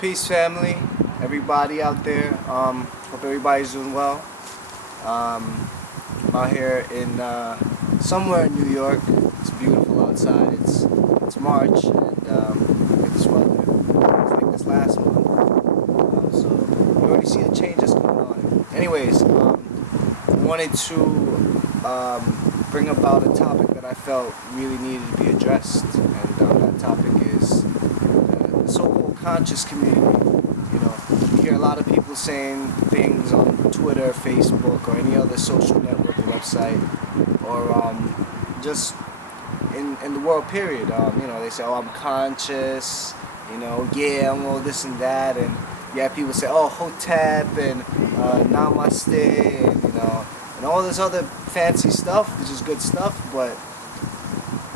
Peace, family, everybody out there. Hope everybody's doing well. I'm out here in somewhere in New York. It's beautiful outside. It's March, and look at this weather. It's like this last month. So you already see the changes going on. Anyways, I wanted to bring about a topic that I felt really needed to be addressed, and that topic is the so-called conscious community. You know, you hear a lot of people saying things on Twitter, Facebook, or any other social network website, or just in the world period. They say, "Oh, I'm conscious." Yeah, I'm all this and that, and yeah, people say, "Oh, Hotep," and Namaste, and and all this other fancy stuff, which is good stuff, but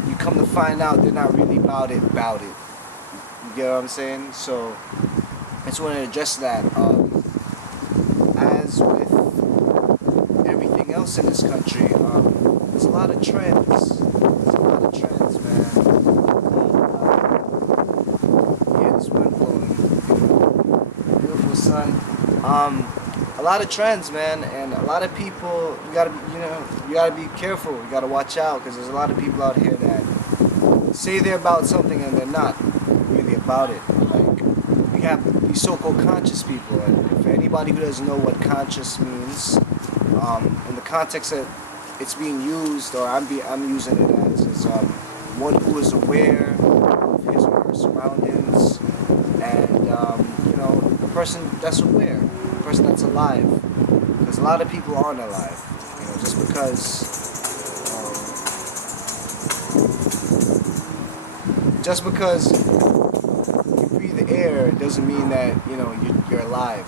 you come to find out they're not really about it. You get what I'm saying? So I just want to address that. As with everything else in this country, there's a lot of trends. There's a lot of trends, man. Yeah, this wind blowing. Beautiful sun. A lot of trends, man, and a lot of people. You gotta be careful. You gotta watch out because there's a lot of people out here that say they're about something and they're not really about it. Like, we have these so-called conscious people, and for anybody who doesn't know what conscious means, in the context that it's being used, or I'm using it as, is one who is aware of his or her surroundings, and a person that's aware, a person that's alive, because a lot of people aren't alive. Just because you breathe the air doesn't mean that you're alive.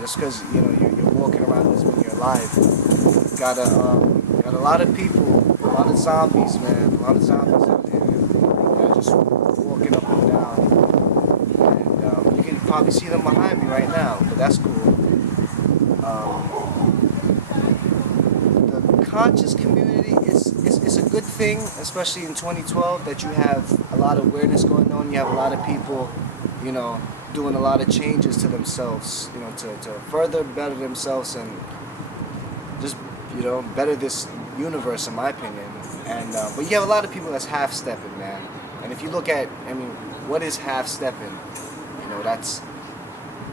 Just because you're walking around doesn't mean you're alive. Got a lot of people, a lot of zombies, man, a lot of zombies out there that are just walking up and down, and you can probably see them behind me right now, but that's cool. The conscious community is a good thing, especially in 2012, that you have a lot of awareness going on. You have a lot of people, doing a lot of changes to themselves, to further better themselves and just, better this universe, in my opinion. And but you have a lot of people that's half-stepping, man. And if you look at, what is half-stepping? That's,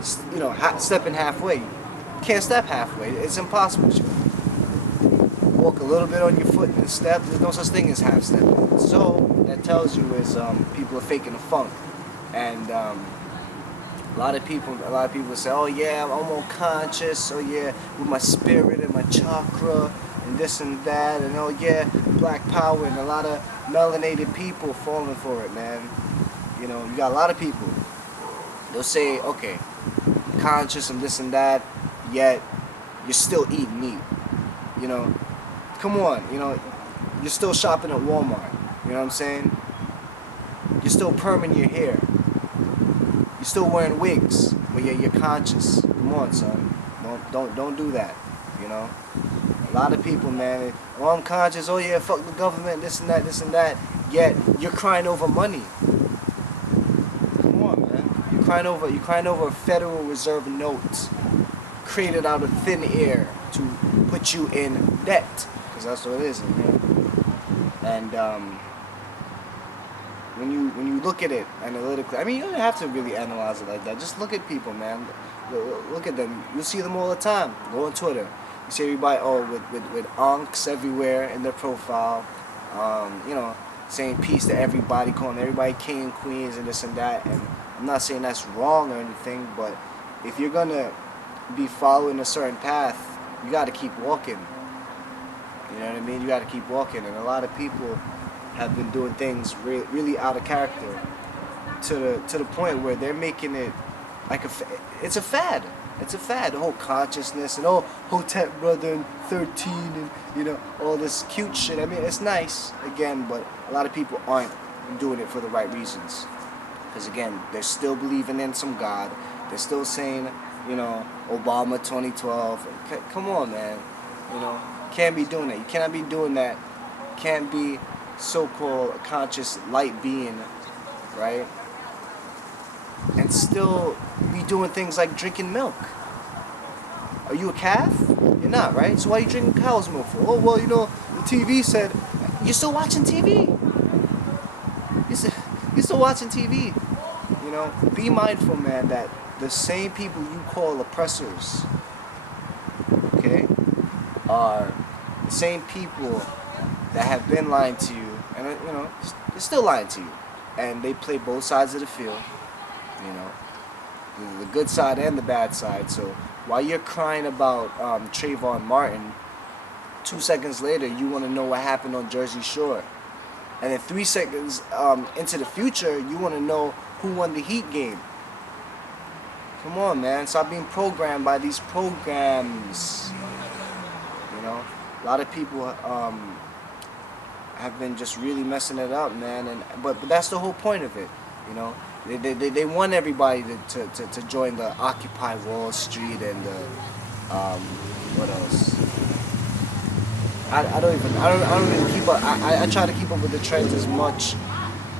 stepping halfway. You can't step halfway. It's impossible. Walk a little bit on your foot and step. There's no such thing as half stepping. So that tells you is people are faking the funk, and a lot of people say, "Oh yeah, I'm all conscious. Oh yeah, with my spirit and my chakra and this and that, and oh yeah, black power." And a lot of melanated people falling for it, man. You got a lot of people. They'll say, "Okay, conscious and this and that," yet you're still eating meat. Come on, you're still shopping at Walmart. You know what I'm saying? You're still perming your hair. You're still wearing wigs, but you're conscious. Come on, son. Don't do that. A lot of people, man. Oh, I'm conscious. Oh yeah, fuck the government. This and that. Yet you're crying over money. Come on, man. You're crying over a Federal Reserve note created out of thin air to put you in debt. That's what it is, and when you look at it analytically, you don't have to really analyze it like that. Just look at people, man. Look at them. You see them all the time. Go on Twitter. You see everybody, with onks everywhere in their profile, saying peace to everybody, calling everybody king and queens and this and that. And I'm not saying that's wrong or anything, but if you're gonna be following a certain path, you got to keep walking. You know what I mean? You got to keep walking, and a lot of people have been doing things really out of character to the point where they're making it like it's a fad. It's a fad. The whole consciousness and Hotep brother and 13 and all this cute shit. It's nice again, but a lot of people aren't doing it for the right reasons. Because again, they're still believing in some God. They're still saying, Obama 2012. Come on, man. Can't be doing that. You cannot be doing that. Can't be so-called conscious light being, right? and still be doing things like drinking milk. Are you a calf? You're not, right? So why are you drinking cow's milk for? Oh, well, the TV said. You're still watching TV. You're still, you're still watching TV. Be mindful, man, that the same people you call oppressors, okay, are the same people that have been lying to you, and they're still lying to you, and they play both sides of the field, you know, the good side and the bad side. So while you're crying about Trayvon Martin, 2 seconds later you want to know what happened on Jersey Shore, and then 3 seconds into the future you want to know who won the Heat game. Come on, man, stop being programmed by these programs. A lot of people have been just really messing it up, man. But that's the whole point of it. They want everybody to join the Occupy Wall Street and the what else? I don't really keep up. I try to keep up with the trends as much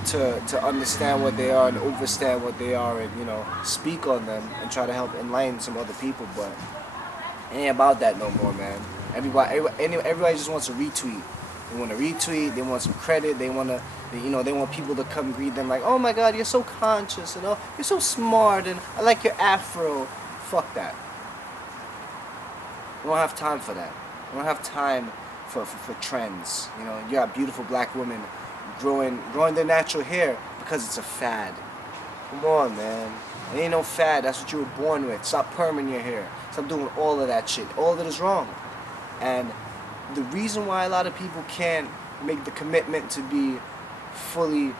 to understand what they are and understand what they are, and speak on them and try to help enlighten some other people. But it ain't about that no more, man. Everybody just wants to retweet. They want to retweet. They want some credit. They want to, they want people to come greet them like, oh my God, you're so conscious, you're so smart, and I like your afro. Fuck that. We don't have time for that. We don't have time for trends. You got beautiful black women growing their natural hair because it's a fad. Come on, man. It ain't no fad. That's what you were born with. Stop perming your hair. Stop doing all of that shit. All of it is wrong. And the reason why a lot of people can't make the commitment to be fully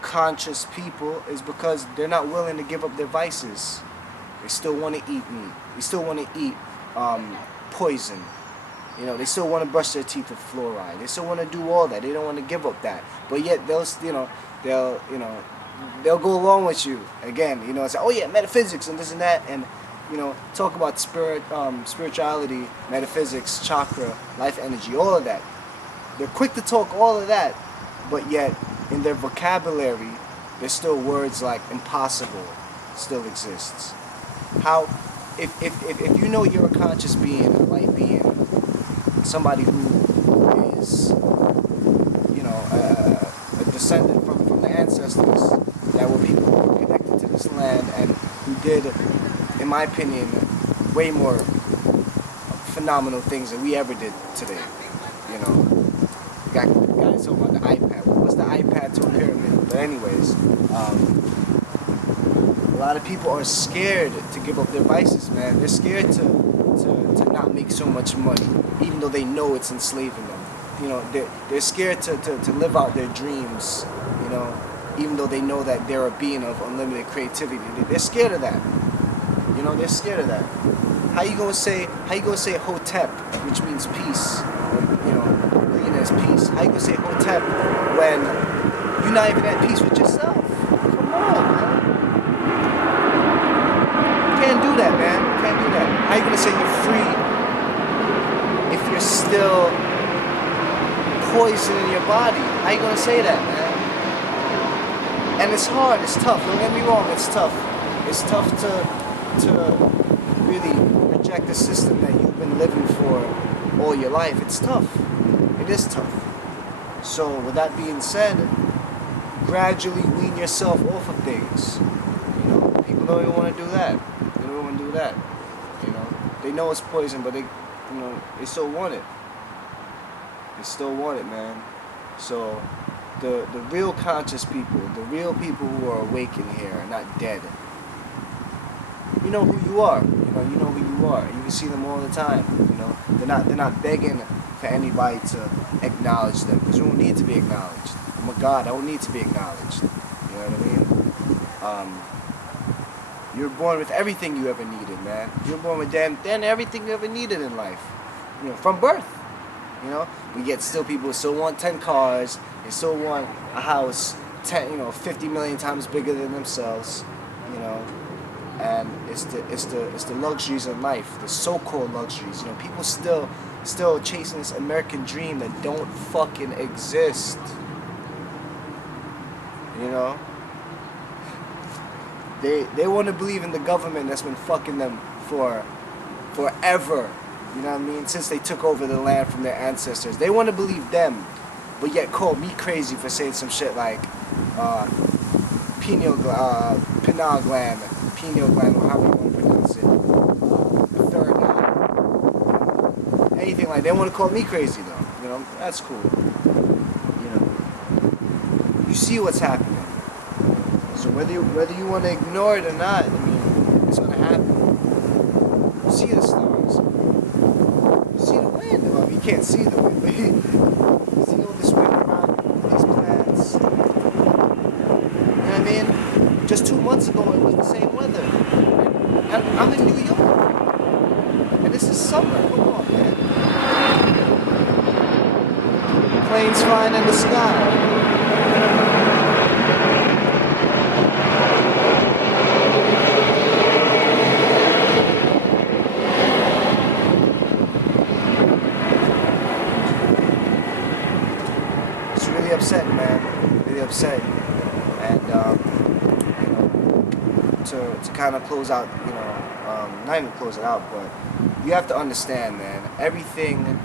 conscious people is because they're not willing to give up their vices. They still want to eat meat. They still want to eat poison. They still want to brush their teeth with fluoride. They still want to do all that. They don't want to give up that. But yet they'll go along with you again. And say, oh yeah, metaphysics and this and that, and talk about spirituality, metaphysics, chakra, life energy, all of that. They're quick to talk all of that, but yet in their vocabulary, there's still words like impossible still exists. How, if you're a conscious being, a light being, somebody who is, a descendant from the ancestors that were people who were connected to this land and who did, in my opinion, way more phenomenal things than we ever did today. Got guys talking about the iPad. What was the iPad to a pyramid? But anyways, a lot of people are scared to give up their vices, man. They're scared to not make so much money, even though they know it's enslaving them. They're scared to live out their dreams, even though they know that they're a being of unlimited creativity. They're scared of that. They're scared of that. How you gonna say Hotep, which means peace? Is peace. How you gonna say Hotep when you're not even at peace with yourself? Come on, man. You can't do that, man. You can't do that. How you gonna say you're free if you're still poison in your body? How you gonna say that, man? And it's hard. It's tough. Don't get me wrong. It's tough. It's tough to really reject the system that you've been living for all your life. It's tough. It is tough. So with that being said, gradually wean yourself off of things. People don't even want to do that. They don't want to do that. They know it's poison, but they still want it. They still want it, man. So the real conscious people, the real people who are awake in here, are not dead. You know who you are. You know who you are. You can see them all the time. They're not begging for anybody to acknowledge them, because you don't need to be acknowledged. I'm a God. I don't need to be acknowledged. You know what I mean? You're born with everything you ever needed, man. You're born with damn everything you ever needed in life. From birth. We get still people still want 10 cars. They still want a house 50 million times bigger than themselves. And it's the luxuries of life, the so-called luxuries. People still chasing this American dream that don't fucking exist. They want to believe in the government that's been fucking them for forever. You know what I mean? Since they took over the land from their ancestors, they want to believe them, but yet call me crazy for saying some shit like pineal gland, or however you want to pronounce it, the third eye, anything like. They want to call me crazy though. You know, that's cool. You know, you see what's happening. So whether you want to ignore it or not, I mean, it's gonna happen. You see the stars. You see the wind. Well, you can't see the wind, but you see all this wind around these plants. You know what I mean? Just 2 months ago, it was the same weather. And I'm in New York, and this is summer. Come on, man. Planes flying in the sky. Upset, man, really upset, and you know, to kind of close out, you know, not even close it out, but you have to understand, man, everything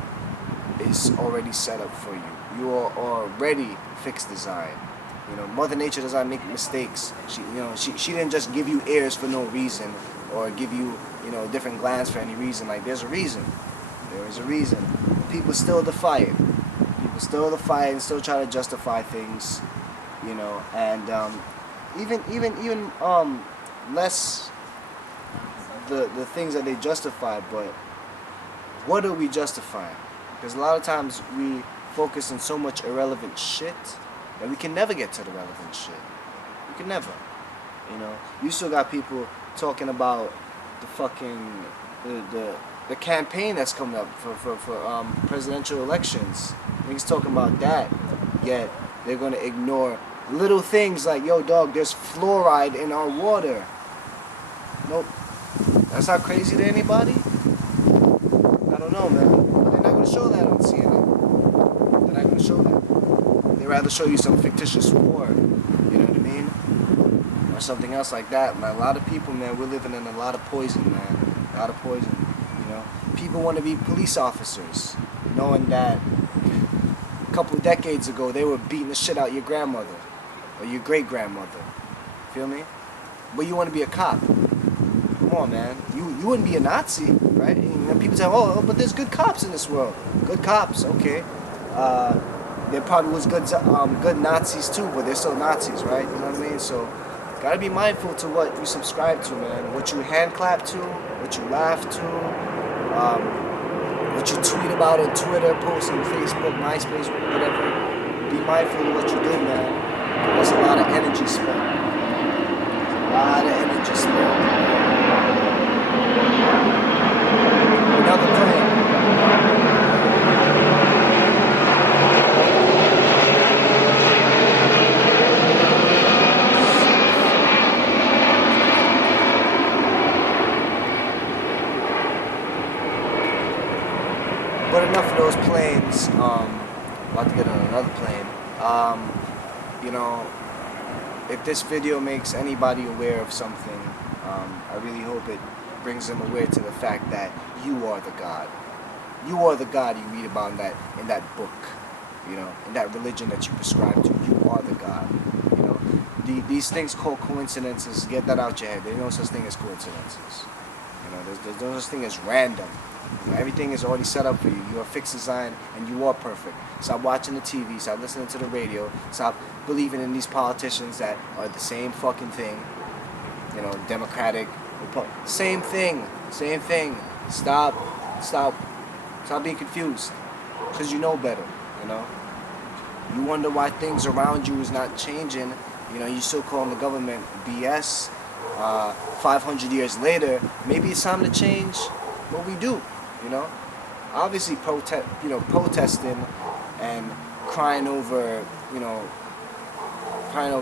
is already set up for you. You are already fixed design. You know, Mother Nature does not make mistakes. She didn't just give you ears for no reason, or give you, you know, different glands for any reason. Like, there's a reason. There is a reason. People still defy it. Still the fight and still try to justify things, you know, and even less the things that they justify, but what are we justifying? Because a lot of times we focus on so much irrelevant shit that we can never get to the relevant shit. We can never, you know. You still got people talking about the fucking the campaign that's coming up for presidential elections. Niggas talking about that, yet they're gonna ignore little things like, yo, dog, there's fluoride in our water. Nope. That's not crazy to anybody? I don't know, man. But they're not gonna show that on CNN. They're not gonna show that. They'd rather show you some fictitious war. You know what I mean? Or something else like that, man. A lot of people, man, we're living in a lot of poison, man. A lot of poison. You know? People want to be police officers, knowing that a couple decades ago they were beating the shit out of your grandmother or your great grandmother. Feel me? But you want to be a cop. Come on, man. You wouldn't be a Nazi, right? And people say, oh, but there's good cops in this world. Good cops, okay. There probably was good Nazis too, but they're still Nazis, right? You know what I mean? So, gotta be mindful to what you subscribe to, man. What you hand clap to, what you laugh to, what you tweet about on Twitter, post on Facebook, MySpace, whatever. Be mindful of what you do, man. There's a lot of energy spent. A lot of energy spent. Another plane. But enough of those planes. About to get on another plane. You know, if this video makes anybody aware of something, I really hope it brings them aware to the fact that you are the God. You are the God you read about in that book. You know, in that religion that you prescribe to. You are the God. You know, these things called coincidences. Get that out your head. There's no such thing as coincidences. You know, there's no such thing as random. You know, everything is already set up for you. You are fixed design and you are perfect. Stop watching the TV. Stop listening to the radio. Stop believing in these politicians that are the same fucking thing. You know, Democratic, same thing. Same thing. Stop being confused. Because you know better, you know. You wonder why things around you is not changing. You know, you still calling the government BS. 500 years later, maybe it's time to change what we do. You know, obviously protesting and crying over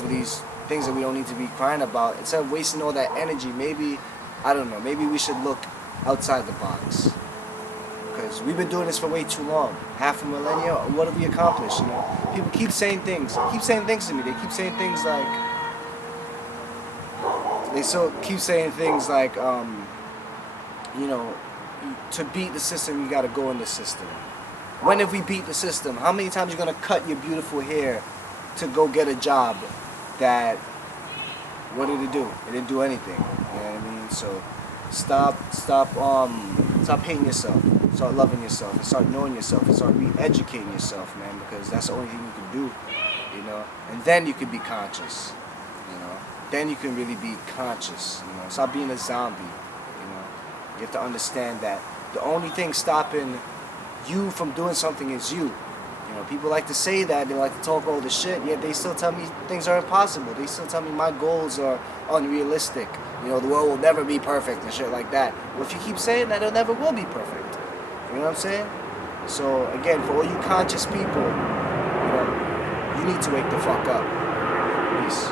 these things that we don't need to be crying about. Instead of wasting all that energy, maybe, I don't know, maybe we should look outside the box. Because we've been doing this for way too long. Half a millennia, what have we accomplished, you know? People keep saying things to me. They keep saying things like, They still keep saying things like, you know, to beat the system, you got to go in the system. When have we beat the system? How many times are you going to cut your beautiful hair to go get a job that, what did it do? It didn't do anything. You know what I mean? So stop hating yourself. Start loving yourself and start knowing yourself and start re-educating yourself, man, because that's the only thing you can do, you know? And then you can be conscious, you know? Then you can really be conscious, you know? Stop being a zombie, you know? You have to understand that the only thing stopping you from doing something is you. You know, people like to say that, they like to talk all the shit, yet they still tell me things are impossible. They still tell me my goals are unrealistic. You know, the world will never be perfect and shit like that. Well, if you keep saying that, it never will be perfect. You know what I'm saying? So, again, for all you conscious people, you know, you need to wake the fuck up. Peace.